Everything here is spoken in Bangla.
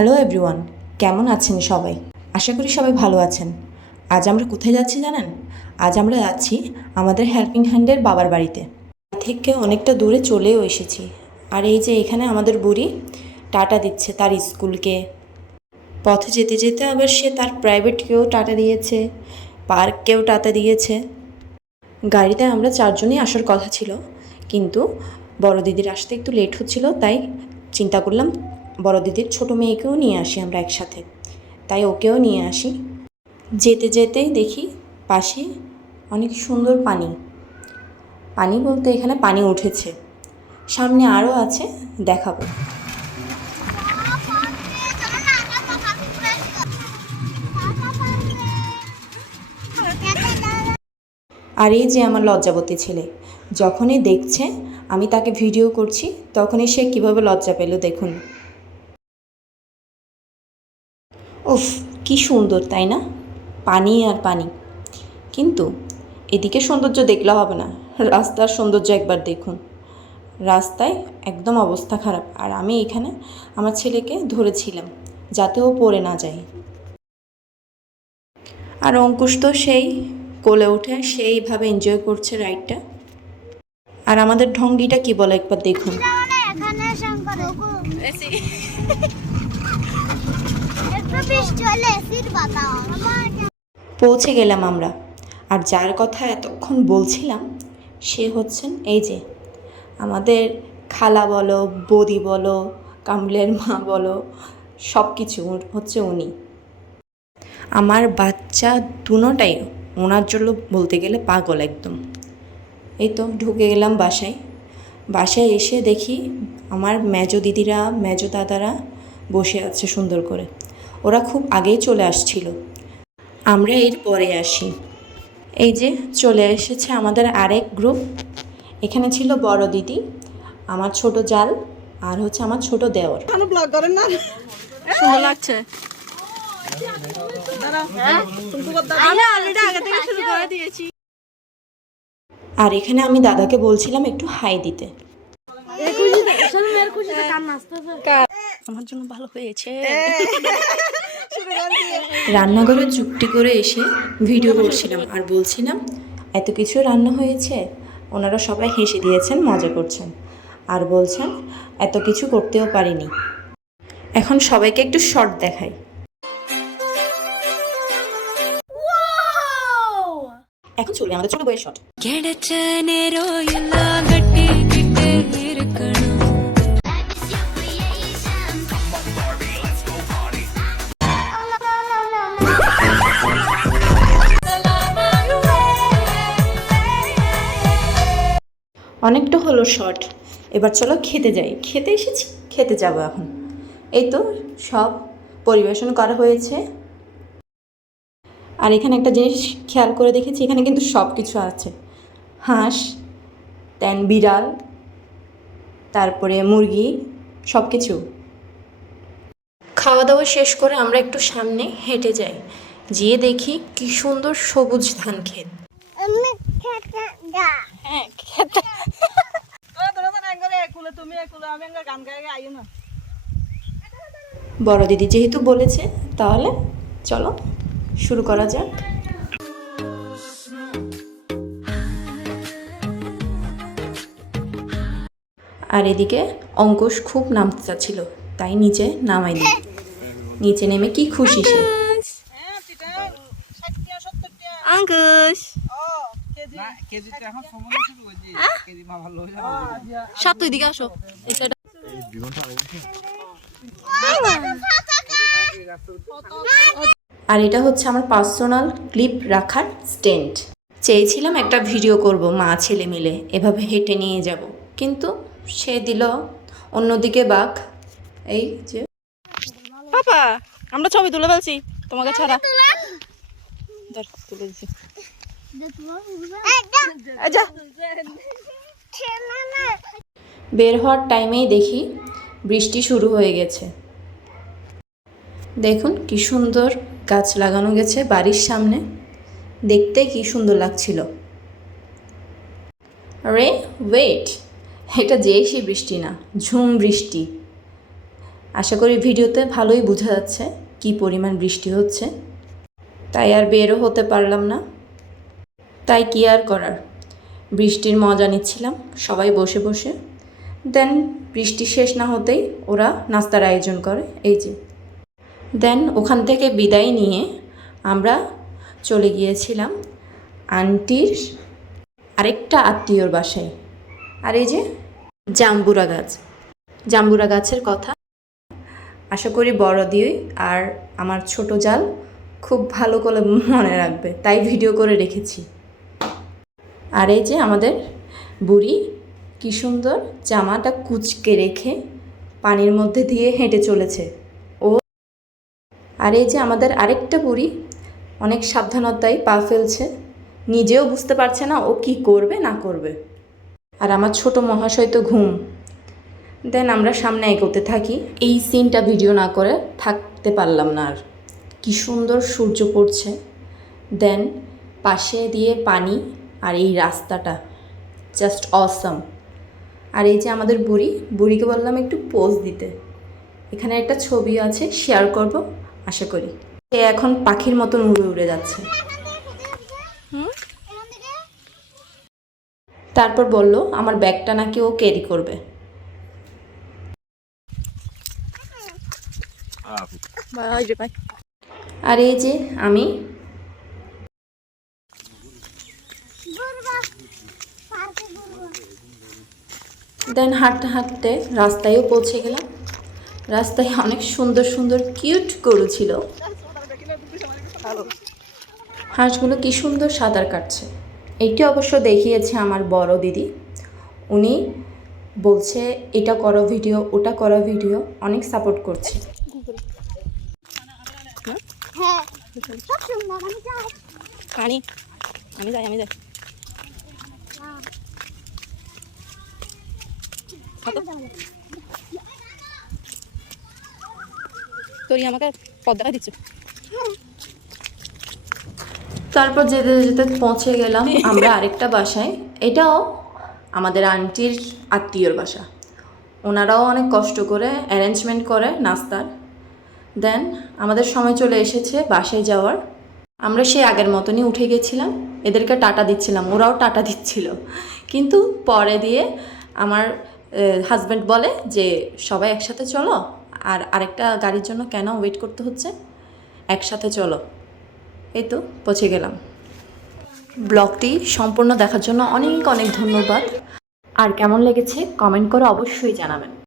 হ্যালো এভরিওয়ান, কেমন আছেন সবাই? আশা করি সবাই ভালো আছেন। আজ আমরা কোথায় যাচ্ছি জানেন? আজ আমরা যাচ্ছি আমাদের হেল্পিং হ্যান্ডের বাবার বাড়িতে। থেকে অনেকটা দূরে চলেও এসেছি। আর এই যে এখানে আমাদের বুড়ি টাটা দিচ্ছে তার স্কুলকে। পথে যেতে যেতে আবার সে তার প্রাইভেটকেও টাটা দিয়েছে, পার্ককেও টাটা দিয়েছে। গাড়িতে আমরা চারজনই আসার কথা ছিল, কিন্তু বড় দিদির আসতে একটু লেট হচ্ছিল, তাই চিন্তা করলাম বড় দিদির ছোট মেয়েকেও নিয়ে আসি আমরা একসাথে, তাই ওকেও নিয়ে আসি। যেতে যেতেই দেখি পাশে অনেক সুন্দর পানি। পানি বলতে এখানে পানি উঠেছে, সামনে আরও আছে, দেখাবো। আর এই যে আমার লজ্জাবতী ছেলে, যখনই দেখছে আমি তাকে ভিডিও করছি তখনই সে কীভাবে লজ্জা পেল দেখুন। উফ, কি সুন্দর তাই না? পানি আর পানি। কিন্তু এদিকে সৌন্দর্য দেখলে হবে না, রাস্তার সৌন্দর্য একবার দেখুন। রাস্তায় একদম অবস্থা খারাপ, আর আমি এখানে আমার ছেলেকে ধরেছিলাম যাতে ও পড়ে না যায়। আর অঙ্কুশ তো সেই কোলে উঠে সেইভাবে এনজয় করছে রাইডটা। আর আমাদের ঢঙ্গিটা কি বলে একবার দেখুন। পৌঁছে গেলাম আমরা। আর যার কথা এতক্ষণ বলছিলাম সে হচ্ছেন এই যে আমাদের খালা বলো, বৌদি বলো, কামলের মা বলো, সব কিছু হচ্ছে উনি। আমার বাচ্চা দুটোটাই ওনার জন্য বলতে গেলে পাগল একদম। এই তো ঢুকে গেলাম বাসায়। বাসায় এসে দেখি আমার মেজো দিদিরা, মেজো দাদারা বসে আছে সুন্দর করে। ওরা খুব আগেই চলে আসছিল, আমরা এর পরে আসি। এই যে চলে এসেছে আমাদের আরেক গ্রুপ। এখানে ছিল বড় দিদি, আমার ছোট জাল, আর হচ্ছে আমার ছোট দেওর। সুন্দর লাগছে। আর এখানে আমি দাদাকে বলছিলাম একটু হাই দিতে। আমার জন্য ভালো হয়েছে। রান্নাঘরে চুপটি করে এসে ভিডিও করছিলাম আর বলছিলাম এত কিছু রান্না হয়েছে। ওনারা সবাই হেসে দিয়েছেন, মজা করছেন আর বলছেন এত কিছু করতেও পারিনি। এখন সবাইকে একটু শর্ট দেখাই। এখন চলবে আমাদের ছোট বইয়ের শর্ট। অনেকটা হলো শর্ট, এবার চলো খেতে যাই। খেতে এসেছি, খেতে যাবো এখন। এই তো সব পরিবেশন করা হয়েছে। আর এখানে একটা জিনিস খেয়াল করে দেখেছি, এখানে কিন্তু সব কিছু আছে। হাঁস, দেন বিড়াল, তারপরে মুরগি, সব কিছু। খাওয়া দাওয়া শেষ করে আমরা একটু সামনে হেঁটে যাই, যেয়ে দেখি কি সুন্দর সবুজ ধান ক্ষেত। বড় দিদি যেহেতু বলেছে তাহলে চলো শুরু করা যাক। আর এদিকে অঙ্কুশ খুব নামতে চাচ্ছিল, তাই নিচে নামাই দিই। নিচে নেমে কি খুশি সে। অঙ্কুশ সব তুই দিকে আসো। আর এটা হচ্ছে আমার পার্সোনাল ক্লিপ রাখার স্ট্যান্ড। চেয়েছিলাম একটা ভিডিও করব মা ছেলে মিলে এভাবে হেঁটে নিয়ে যাব, কিন্তু সে দিল অন্যদিকে বাঘ। এই যে পাপা, আমরা ছবি তুলে ফেলছি তোমাকে ছাড়া। তুলে দিচ্ছি। বের হওয়ার টাইমেই দেখি বৃষ্টি শুরু হয়ে গেছে। দেখুন কি সুন্দর গাছ লাগানো গেছে বাড়ির সামনে, দেখতে কি সুন্দর লাগছিল। আরে ওয়েট, এটা জেএসি বৃষ্টি না, ঝুম বৃষ্টি। আশা করি ভিডিওতে ভালোই বোঝা যাচ্ছে কী পরিমাণ বৃষ্টি হচ্ছে। তাই আর বেরও হতে পারলাম না। তাই কি আর করার, বৃষ্টির মজা নিচ্ছিলাম সবাই বসে বসে। দেন বৃষ্টি শেষ না হতেই ওরা নাস্তার আয়োজন করে, এই যে। দেন ওখান থেকে বিদায় নিয়ে আমরা চলে গিয়েছিলাম আন্টির আরেকটা আত্মীয়র বাসায়। আর এই যে জাম্বুরা গাছ, জাম্বুরা গাছের কথা আশা করি বড় দিয়ে আর আমার ছোট জাল খুব ভালো করে মনে রাখবে, তাই ভিডিও করে রেখেছি। আর এই যে আমাদের বুড়ি কী সুন্দর জামাটা কুচকে রেখে পানির মধ্যে দিয়ে হেঁটে চলেছে ও। আর এই যে আমাদের আরেকটা বুড়ি অনেক সাবধানতায় পা ফেলছে, নিজেও বুঝতে পারছে না ও কি করবে না করবে। আর আমার ছোট মহাশয় তো ঘুম। দেন আমরা সামনে এগোতে থাকি। এই সিনটা ভিডিও না করে থাকতে পারলাম না আর। কি সুন্দর সূর্য পড়ছে, দেন পাশে দিয়ে পানি আর এই রাস্তাটা জাস্ট অসাম। আর এই যে আমাদের বুড়িকে বললাম একটু পোজ দিতে। এখানে একটা ছবি আছে, শেয়ার করব আশা করি। সে এখন পাখির মতন উড়ে উড়ে যাচ্ছে। তারপর বলল আমার ব্যাগটা নাকি ও ক্যারি করবে। আর এই যে আমি দেন হাঁটতে হাঁটতে রাস্তায়ও পৌঁছে গেলাম। রাস্তায় অনেক সুন্দর সুন্দর কিউট গরু ছিল। হাঁসগুলো কি সুন্দর সাঁতার কাটছে। এইটি অবশ্য দেখিয়েছে আমার বড় দিদি। উনি বলছে এটা করো ভিডিও, ওটা করো ভিডিও, অনেক সাপোর্ট করছে। আমি যাই তোর আমাকে পথ দেখা দিচ্ছ। তারপর যেতে যেতে পৌঁছে গেলাম আমরা আরেকটা বাসায়। এটাও আমাদের আন্টির আত্মীয়র বাসা। ওনারাও অনেক কষ্ট করে অ্যারেঞ্জমেন্ট করে নাস্তার। দেন আমাদের সময় চলে এসেছে বাসায় যাওয়ার। আমরা সেই আগের মতনই উঠে গেছিলাম, এদেরকে টাটা দিচ্ছিলাম, ওরাও টাটা দিচ্ছিল। কিন্তু পরে দিয়ে আমার হাজব্যান্ড বলে যে সবাই একসাথে চলো, আর আরেকটা গাড়ির জন্য কেন ওয়েট করতে হচ্ছে, একসাথে চলো। এই তো পৌঁছে গেলাম। ব্লগটি সম্পূর্ণ দেখার জন্য অনেক অনেক ধন্যবাদ। আর কেমন লেগেছে কমেন্ট করে অবশ্যই জানাবেন।